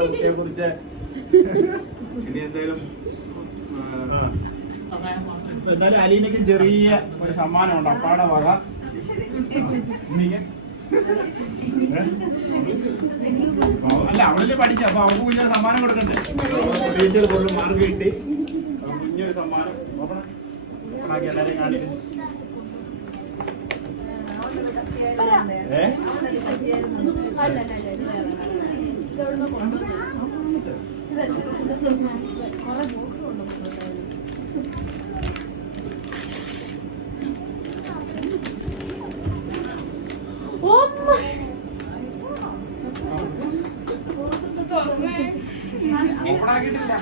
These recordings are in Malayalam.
കുട്ടിയെ കുറിച്ച് ഇനി എന്തായാലും അലീനക്ക് ചെറിയ ഒരു സമ്മാനം ഉണ്ട് അപ്പാടെ വക. അല്ല അവളല്ലേ പഠിച്ച. അപ്പൊ അവൾക്ക് കുഞ്ഞൊരു സമ്മാനം കൊടുക്കണ്ടേ? ടീച്ചർ പോലും മാർക്ക് കിട്ടി. കുഞ്ഞൊരു സമ്മാനം. എല്ലാരെയും കാണിക്കുന്നു ഏ? ഓപ്പണാക്കിയിട്ടില്ല.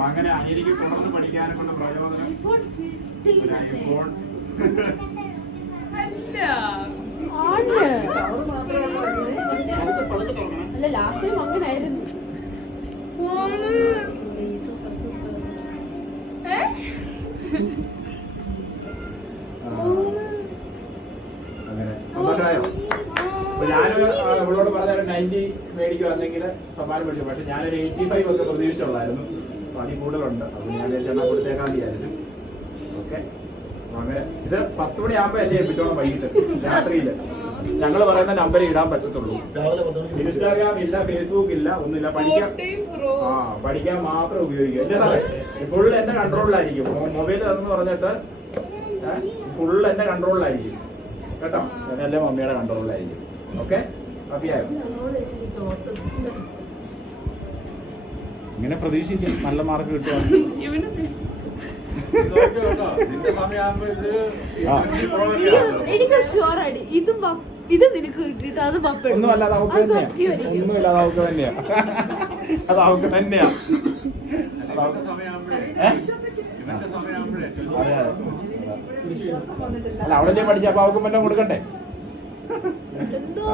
അപ്പൊ അങ്ങനെ എനിക്ക് തുടർന്ന് പഠിക്കാനൊക്കെയുള്ള പ്രചോദനം. ഒരു ഐഫോൺ. അല്ല. ലാസ്റ്റ് ടൈം അങ്ങനായിരുന്നു. പറഞ്ഞ നയന്റി മേടിക്കുവാണെങ്കിൽ സമ്മാനം മേടിച്ചു. പക്ഷെ ഞാനൊരു എയ്റ്റി ഫൈവ് ഒക്കെ പ്രതീക്ഷിച്ചുള്ളായിരുന്നു. അതിൽ കൂടുതലുണ്ട് അപ്പൊ ഞാൻ ചെന്നാൽ കൊടുത്തേക്കാൻ വിചാരിച്ചു. ഓക്കെ. അങ്ങനെ ഇത് പത്ത് മണി ആകുമ്പോ അല്ലേ ഏൽപ്പിച്ചോണം വൈകിട്ട്. രാത്രിയിൽ. ഞങ്ങൾ പറയുന്ന നമ്പർ ഇടാൻ പറ്റത്തുള്ളൂ. ഇൻസ്റ്റാഗ്രാം ഇല്ല ഫേസ്ബുക്ക് ഇല്ല ഒന്നുമില്ല. പഠിക്കാൻ ആ പഠിക്കാൻ മാത്രം ഉപയോഗിക്കും എന്റെ സാറേ ഫുൾ എന്റെ കൺട്രോളിലായിരിക്കും മൊബൈൽ തന്നെന്ന് പറഞ്ഞിട്ട് ഫുൾ എന്റെ കൺട്രോളിലായിരിക്കും കേട്ടോ? എന്റെ മമ്മിയുടെ കൺട്രോളിലായിരിക്കും ഓക്കെ? ഹാപ്പിയായോ ഇങ്ങനെ പ്രതീക്ഷിക്കും. നല്ല മാർക്ക് കിട്ടുവാണെങ്കിൽ ഇത് നിനക്ക് കിട്ടിയിട്ട് അത് അവക്ക് തന്നെയാ. അത് അവക്ക് തന്നെയാ. അവക്ക് തന്നെയാ. അല്ല അവിടെ പഠിച്ച അപ്പൊ അവക്ക് വല്ലതും കൊടുക്കണ്ടേ? എന്തോ